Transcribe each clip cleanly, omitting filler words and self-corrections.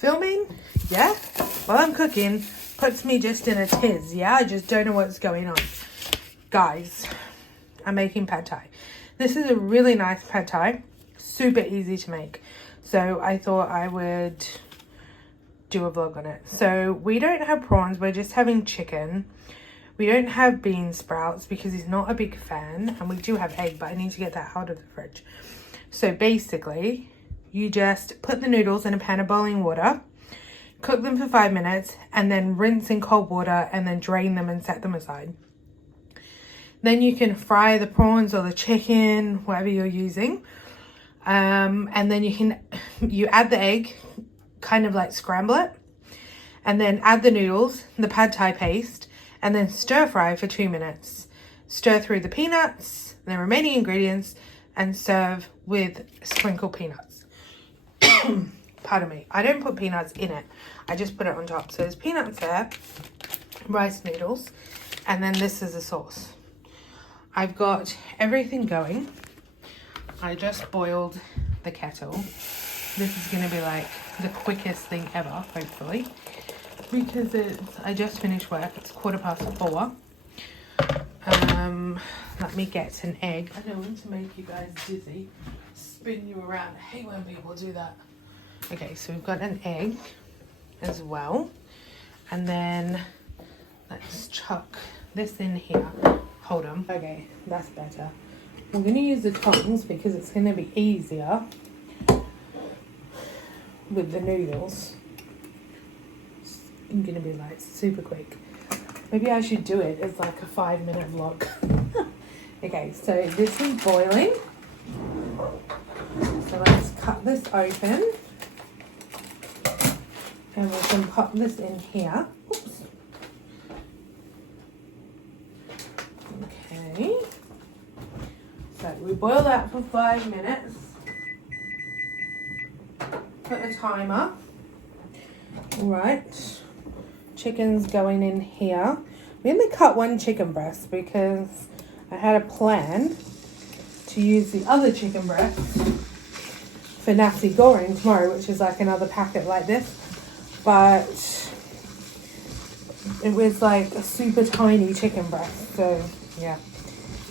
filming, yeah, while I'm cooking puts me just in a tiz, yeah. I just don't know what's going on. Guys, I'm making pad thai. This is a really nice pad thai, super easy to make. So I thought I would do a vlog on it. So we don't have prawns, we're just having chicken. We don't have bean sprouts because he's not a big fan, and we do have egg, but I need to get that out of the fridge. So basically, you just put the noodles in a pan of boiling water, cook them for 5 minutes, and then rinse in cold water, and then drain them and set them aside. Then you can fry the prawns or the chicken, whatever you're using. And then you add the egg, kind of like scramble it, and then add the noodles, the pad thai paste, and then stir fry for 2 minutes. Stir through the peanuts, the remaining ingredients, and serve with sprinkled peanuts. Pardon me. I don't put peanuts in it. I just put it on top. So there's peanuts there, rice noodles, and then this is the sauce. I've got everything going. I just boiled the kettle. This is going to be like the quickest thing ever, hopefully. Because I just finished work. It's 4:15. Let me get an egg. I don't want to make you guys dizzy. Spin you around. I hate when people do that. Okay, so we've got an egg as well. And then let's chuck this in here. Hold on. Okay, that's better. I'm going to use the tongs because it's going to be easier with the noodles. I'm going to be like super quick. Maybe I should do it as like a 5-minute vlog. Okay, so this is boiling. So let's cut this open. And we can pop this in here. Oops. Okay. So we boil that for 5 minutes. Put a timer. Alright. Chicken's going in here. We only cut one chicken breast because I had a plan to use the other chicken breast for nasi goreng tomorrow, which is like another packet like this. But it was like a super tiny chicken breast. So yeah.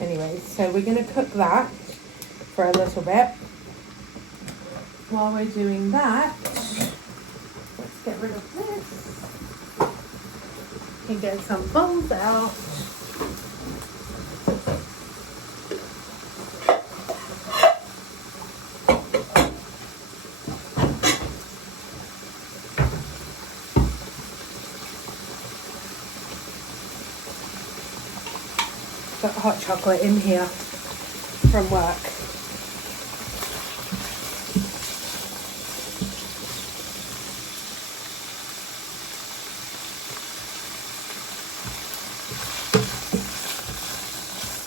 Anyway, so we're going to cook that for a little bit. While we're doing that, let's get rid of this. And get some bowls out. Got hot chocolate in here from work.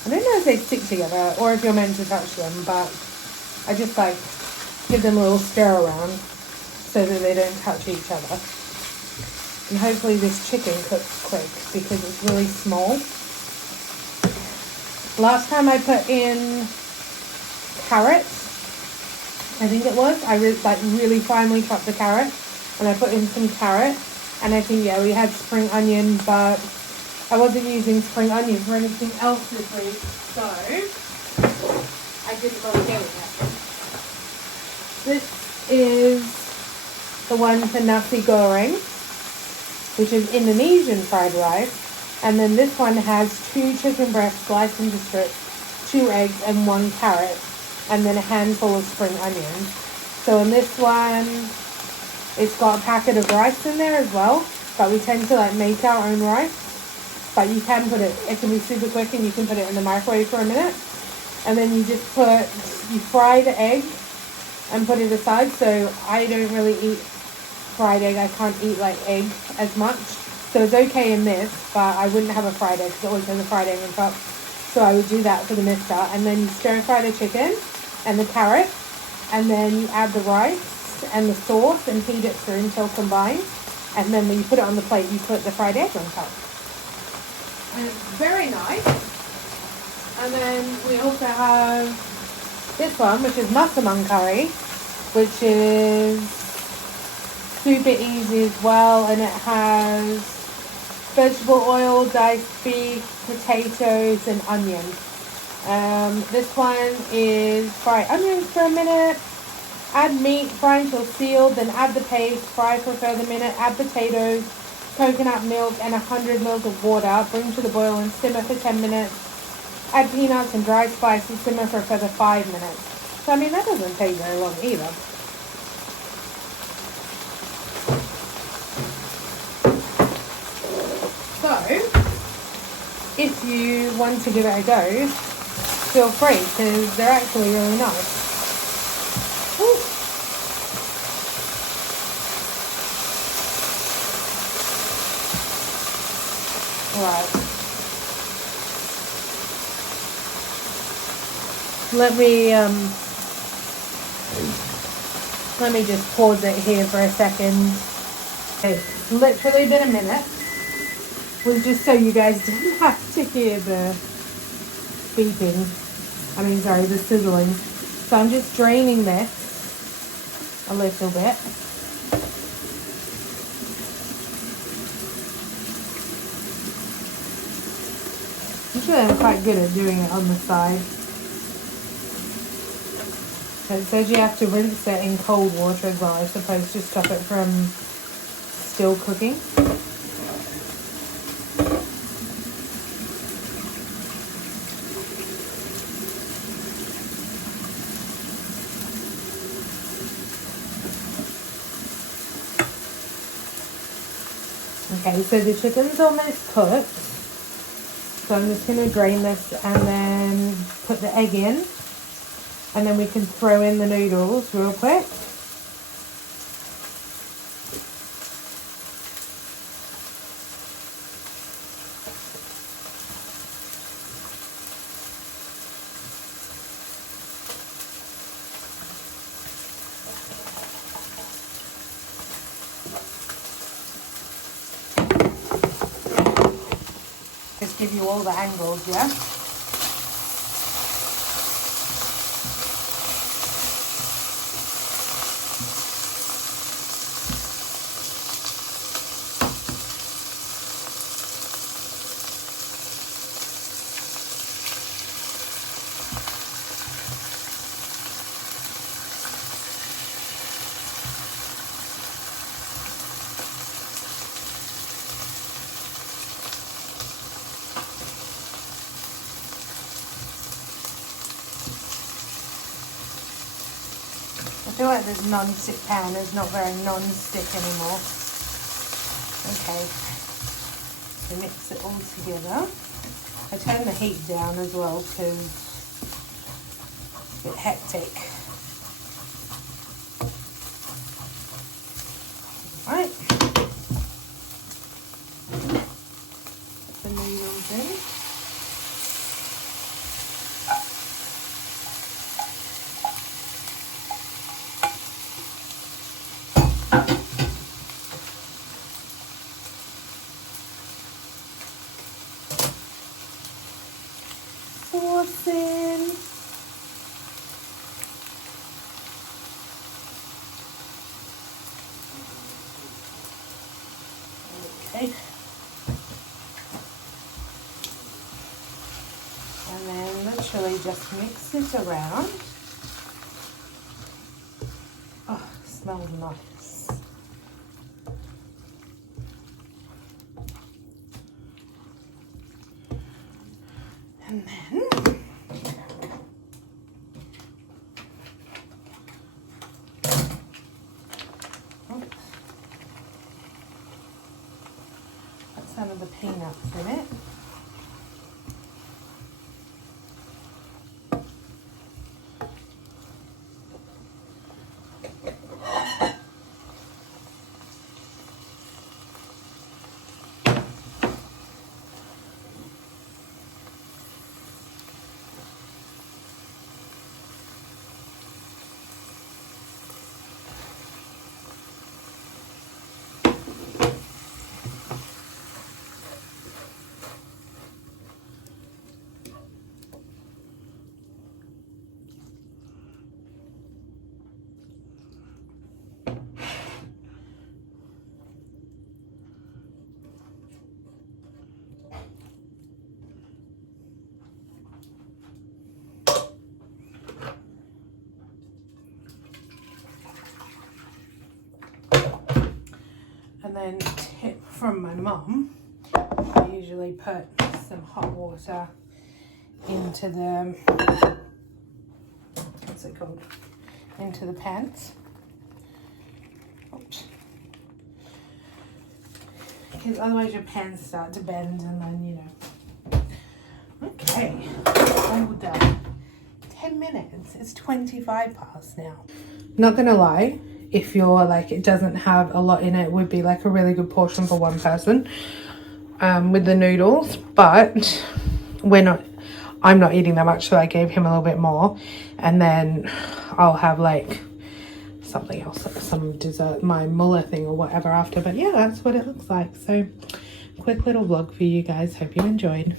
I don't know if they stick together or if you're meant to touch them, but I just like give them a little stir around so that they don't touch each other. And hopefully this chicken cooks quick because it's really small. Last time I put in carrots, I think it was, I really finely chopped the carrot and I put in some carrot, and I think, yeah, we had spring onion, but I wasn't using spring onion for anything else this week, so I didn't really get it yet. This is the one for nasi goreng, which is Indonesian fried rice. And then this one has 2 chicken breasts sliced into strips, 2 eggs and 1 carrot, and then a handful of spring onions. So in this one, it's got a packet of rice in there as well, but we tend to like make our own rice. But you can put it can be super quick, and you can put it in the microwave for a minute. And then you fry the egg and put it aside. So I don't really eat fried egg. I can't eat like egg as much. So it's okay in this, but I wouldn't have a fried egg because it always has a fried egg on top. So I would do that for the mister. And then you stir fry the chicken and the carrot. And then you add the rice and the sauce and heat it through until combined. And then when you put it on the plate, you put the fried egg on top. And it's very nice. And then we also have this one, which is massaman curry, which is super easy as well, and it has vegetable oil, diced beef, potatoes, and onions. This one is fry onions for a minute, add meat, fry until sealed, then add the paste, fry for a further minute, add potatoes, coconut milk, and 100 ml of water. Bring to the boil and simmer for 10 minutes. Add peanuts and dried spices, simmer for a further 5 minutes. So, I mean, that doesn't take very long either. So, if you want to give it a go, feel free, because they're actually really nice. Woo. Right. Let me just pause it here for a second. It's literally been a minute. Was just so you guys didn't have to hear the beeping. The sizzling. So I'm just draining this a little bit. Usually I'm quite good at doing it on the side. It says you have to rinse it in cold water as well, I suppose, to stop it from still cooking. Okay, so the chicken's almost cooked. So I'm just going to drain this and then put the egg in. And then we can throw in the noodles real quick. Just give you all the angles, yeah? I feel like this non-stick pan is not very non-stick anymore. Okay, so mix it all together. I turn the heat down as well because it's a bit hectic. Right. Put the noodles in. Sauce in. Okay. And then literally just mix it around. Oh, it smells nice. And then put some of the peanuts in it. And then tip from my mum, I usually put some hot water into the, what's it called, into the pans. Oops. Because otherwise your pans start to bend and then, you know. Okay, all done. 10 minutes, it's 25 past now. Not gonna lie, if you're like, it doesn't have a lot in it, would be like a really good portion for one person with the noodles, but I'm not eating that much, so I gave him a little bit more, and then I'll have like something else, some dessert, my muller thing or whatever after. But yeah, that's what it looks like. So quick little vlog for you guys, hope you enjoyed.